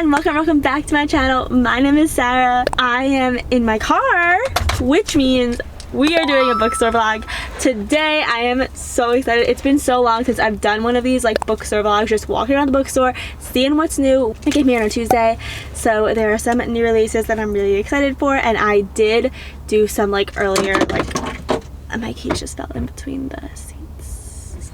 and welcome back to my channel. My name is Sarah. I am in my car, which means we are doing a bookstore vlog. Today I am so excited. It's been so long since I've done one of these like bookstore vlogs, just walking around the bookstore, seeing what's new. It came here on a Tuesday, so there are some new releases that I'm really excited for, and I did do some like earlier, like my keys just fell in between the seats.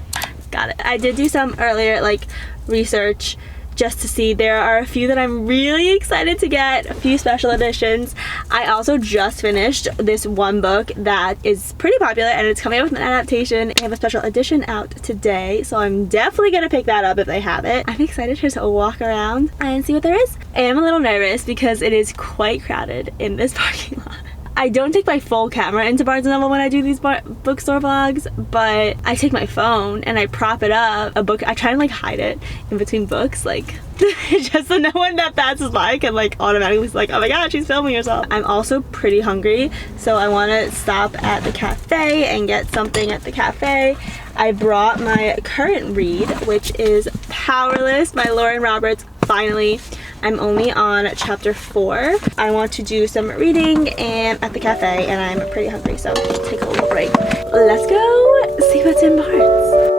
Got it. I did do some earlier like research just to see. There are a few that I'm really excited to get, a few special editions. I also just finished this one book that is pretty popular and it's coming out with an adaptation. They have a special edition out today, so I'm definitely gonna pick that up if they have it. I'm excited to just walk around and see what there is. I am a little nervous because it is quite crowded in this parking lot. I don't take my full camera into Barnes & Noble when I do these bookstore vlogs, but I take my phone and I prop it up. I try and like hide it in between books, like just so no one that passes by can like automatically be like, oh my god, she's filming herself. I'm also pretty hungry, so I want to stop at the cafe and get something at the cafe. I brought my current read, which is Powerless by Lauren Roberts. Finally, I'm only on chapter 4. I want to do some reading and at the cafe, and I'm pretty hungry, so just take a little break. Let's go see what's in Barnes.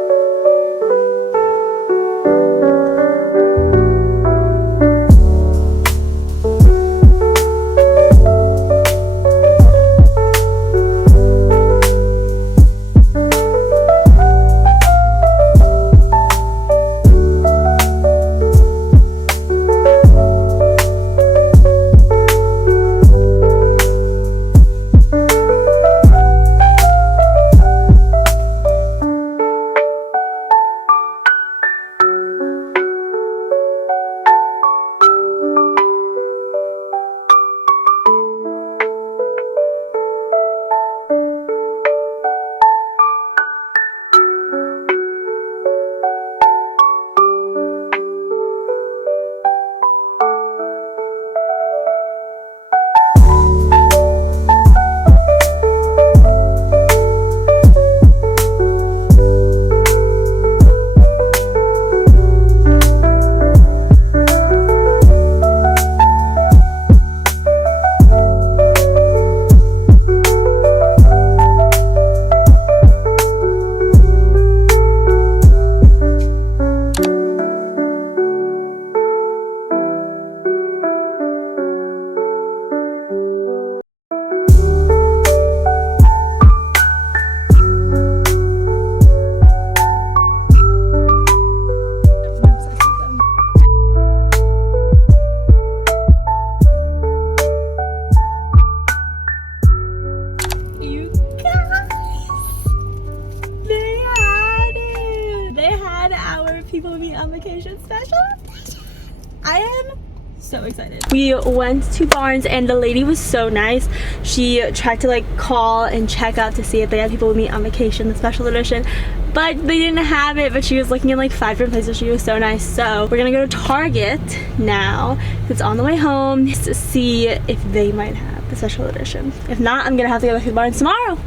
People with me on vacation special. I am so excited. We went to Barnes and the lady was so nice. She tried to like call and check out to see if they had People with Me on Vacation, the special edition, but they didn't have it. But she was looking in like 5 different places. She was so nice. So we're gonna go to Target now. It's on the way home to see if they might have the special edition. If not, I'm gonna have to go back to Barnes tomorrow,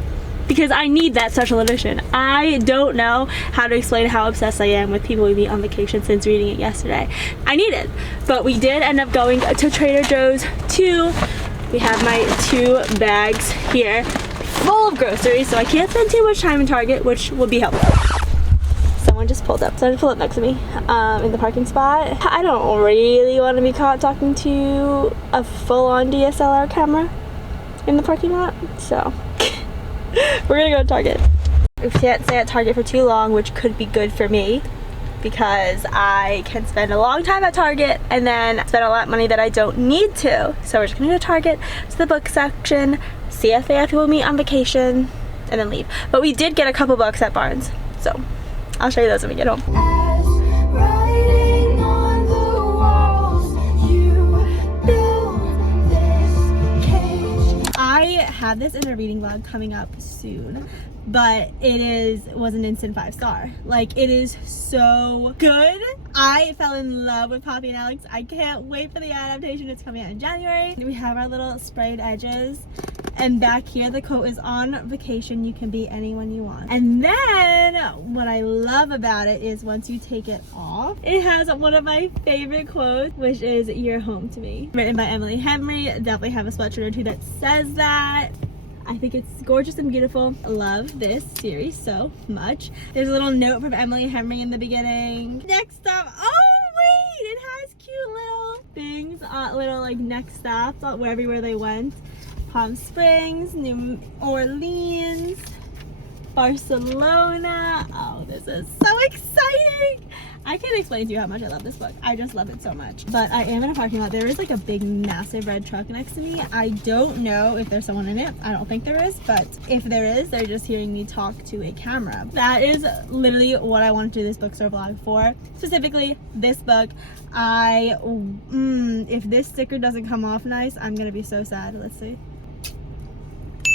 because I need that special edition. I don't know how to explain how obsessed I am with People with Me on Vacation since reading it yesterday. I need it. But we did end up going to Trader Joe's too. We have my 2 bags here full of groceries, so I can't spend too much time in Target, which will be helpful. Someone just pulled up. Someone pulled up next to me in the parking spot. I don't really want to be caught talking to a full-on DSLR camera in the parking lot, so we're gonna go to Target. We can't stay at Target for too long, which could be good for me because I can spend a long time at Target and then spend a lot of money that I don't need to. So we're just gonna go to Target, to the book section, see if they have People with Me on Vacation, and then leave. But we did get a couple books at Barnes, so I'll show you those when we get home. I have this in a reading vlog coming up soon, but it was an instant 5-star. Like, it is so good. I fell in love with Poppy and Alex. I can't wait for the adaptation. It's coming out in January. We have our little sprayed edges, And back here the quote is, on vacation you can be anyone you want. And then what I love about it is once you take it off, it has one of my favorite quotes, which is, "You're home to me." Written by Emily Henry. Definitely have a sweatshirt or two that says that. I think it's gorgeous and beautiful. Love this series so much. There's a little note from Emily Henry in the beginning. Next up, oh wait, it has cute little things, little like next stops everywhere they went. Palm Springs, New Orleans, Barcelona. Oh, this is so exciting. I can't explain to you how much I love this book. I just love it so much. But I am in a parking lot. There is like a big, massive red truck next to me. I don't know if there's someone in it. I don't think there is, but if there is, they're just hearing me talk to a camera. That is literally what I want to do this bookstore vlog for. Specifically, this book. If this sticker doesn't come off nice, I'm gonna be so sad. Let's see.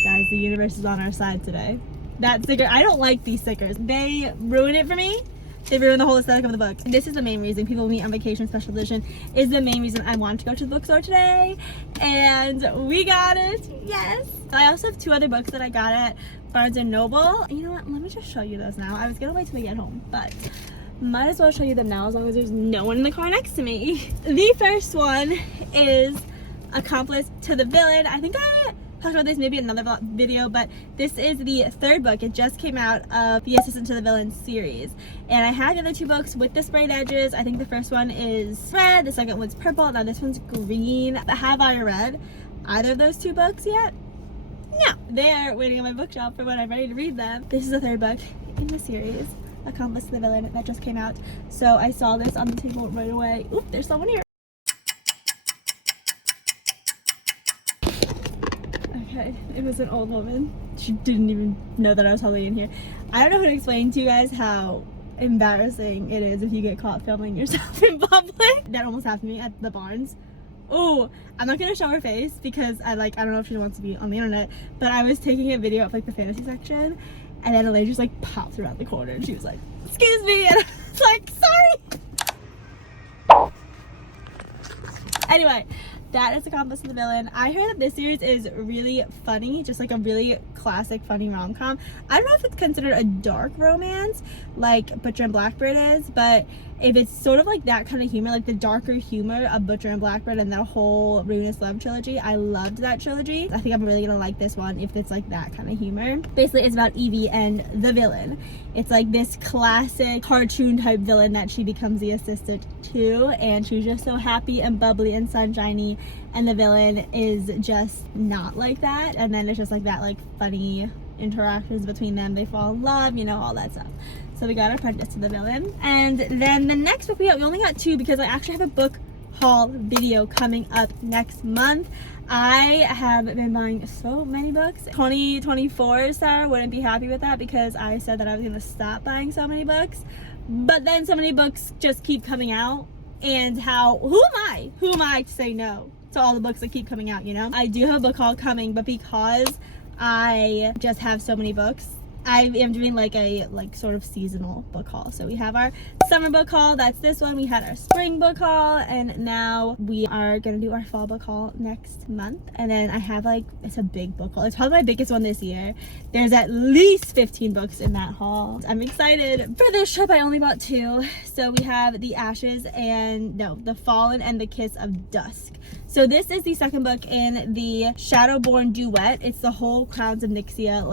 Guys, the universe is on our side today. That sticker, I don't like these stickers. They ruin it for me. They ruin the whole aesthetic of the book. This is the main reason People Meet on Vacation Special Edition is the main reason I want to go to the bookstore today. And we got it. Yes. I also have two other books that I got at Barnes & Noble. You know what? Let me just show you those now. I was gonna wait till we get home, but might as well show you them now as long as there's no one in the car next to me. The first one is Accomplice to the Villain. I think I talked about this maybe in another video, but this is the third book. It just came out of the Assistant to the Villain series, and I had the other two books with the sprayed edges. I think the first one is red, the second one's purple, now this one's green. Have I read either of those two books yet? No, they are waiting on my bookshelf for when I'm ready to read them. This is the third book in the series, Accomplice to the Villain, that just came out, so I saw this on the table right away. Oop, there's someone here. Okay, it was an old woman. She didn't even know that I was holding in here. I don't know how to explain to you guys how embarrassing it is if you get caught filming yourself in public. That almost happened to me at the Barnes. Oh, I'm not gonna show her face because I don't know if she wants to be on the internet, but I was taking a video of like the fantasy section, and then a lady just like popped around the corner and she was like, "Excuse me," and I was like, "Sorry." Anyway, that is Accomplice to the Villain. I heard that this series is really funny, just like a really classic funny rom-com. I don't know if it's considered a dark romance like Butcher and Blackbird is, but if it's sort of like that kind of humor, like the darker humor of Butcher and Blackbird and that whole Ruinous Love trilogy, I loved that trilogy. I think I'm really gonna like this one if it's like that kind of humor. Basically, it's about Evie and the villain. It's like this classic cartoon type villain that she becomes the assistant to, and she's just so happy and bubbly and sunshiny, and the villain is just not like that, and then it's just like that like funny interactions between them. They fall in love, you know, all that stuff. So we got Apprentice to the Villain. And then the next book we only got two because I actually have a book haul video coming up next month. I have been buying so many books. 2024, Sarah wouldn't be happy with that because I said that I was gonna stop buying so many books, but then so many books just keep coming out, and who am I to say no to all the books that keep coming out, you know? I do have a book haul coming, but because I just have so many books, I am doing like a sort of seasonal book haul. So we have our summer book haul, that's this one. We had our spring book haul, and now we are gonna do our fall book haul next month. And then I have it's a big book haul. It's probably my biggest one this year. There's at least 15 books in that haul. I'm excited. For this trip, I only bought two. So we have The Fallen and The Kiss of Dusk. So this is the second book in the Shadowborn duet. It's the whole Crowns of Nixia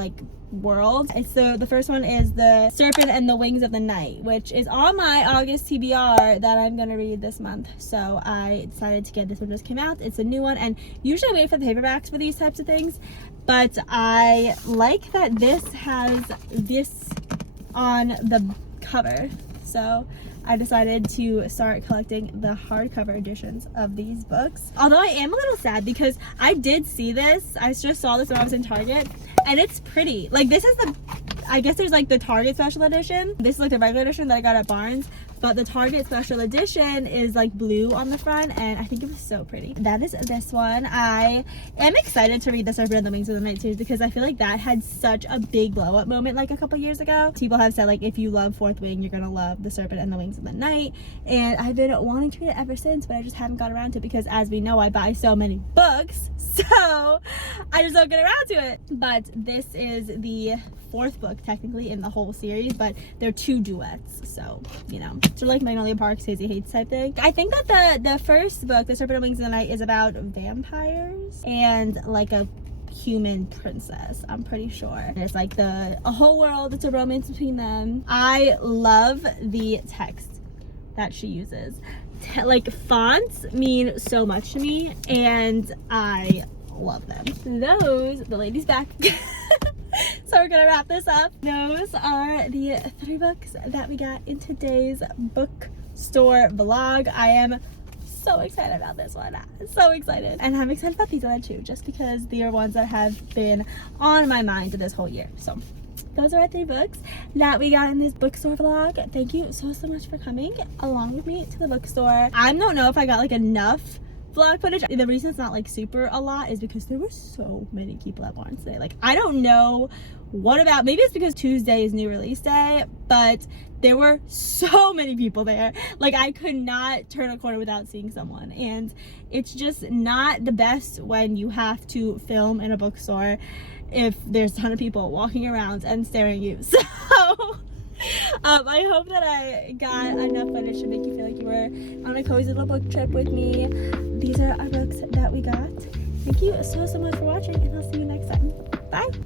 world. It's the first one is The Serpent and the Wings of the Night, which is on my August TBR that I'm gonna read this month. So I decided to get this one, just came out. It's a new one, and usually I wait for the paperbacks for these types of things, but I like that this has this on the cover. So I decided to start collecting the hardcover editions of these books. Although I am a little sad because I did see this. I just saw this when I was in Target, and it's pretty. Like, this is I guess there's like the Target special edition. This is like the regular edition that I got at Barnes, but the Target special edition is like blue on the front, and I think it was so pretty. That is this one. I am excited to read The Serpent and the Wings of the Night series because I feel like that had such a big blow up moment like a couple years ago. People have said like if you love Fourth Wing, you're gonna love The Serpent and the Wings of the Night, and I've been wanting to read it ever since, but I just haven't got around to it because, as we know, I buy so many books, so I just don't get around to it. But this is the fourth book technically in the whole series, but they're two duets, so you know, sort of like Magnolia Park, Stacey Hates type thing. I think that the first book, The Serpent and Wings of the Night, is about vampires and like a human princess, I'm pretty sure. There's like a whole world, it's a romance between them. I love the text that she uses. Like fonts mean so much to me, and I love them. The lady's back. So we're gonna wrap this up. Those are the 3 books that we got in today's bookstore vlog. I am so excited about this one. So excited. And I'm excited about these other 2 just because they are ones that have been on my mind this whole year. So those are our 3 books that we got in this bookstore vlog. Thank you so much for coming along with me to the bookstore. I don't know if I got like enough vlog footage. The reason it's not like super a lot is because there were so many people at Barnes today. Like, I don't know what about, maybe it's because Tuesday is new release day, but there were so many people there. Like, I could not turn a corner without seeing someone, and it's just not the best when you have to film in a bookstore if there's a ton of people walking around and staring at you. So I hope that I got enough footage to make you feel like you were on a cozy little book trip with me. These are our books that we got. Thank you so much for watching, and I'll see you next time. Bye!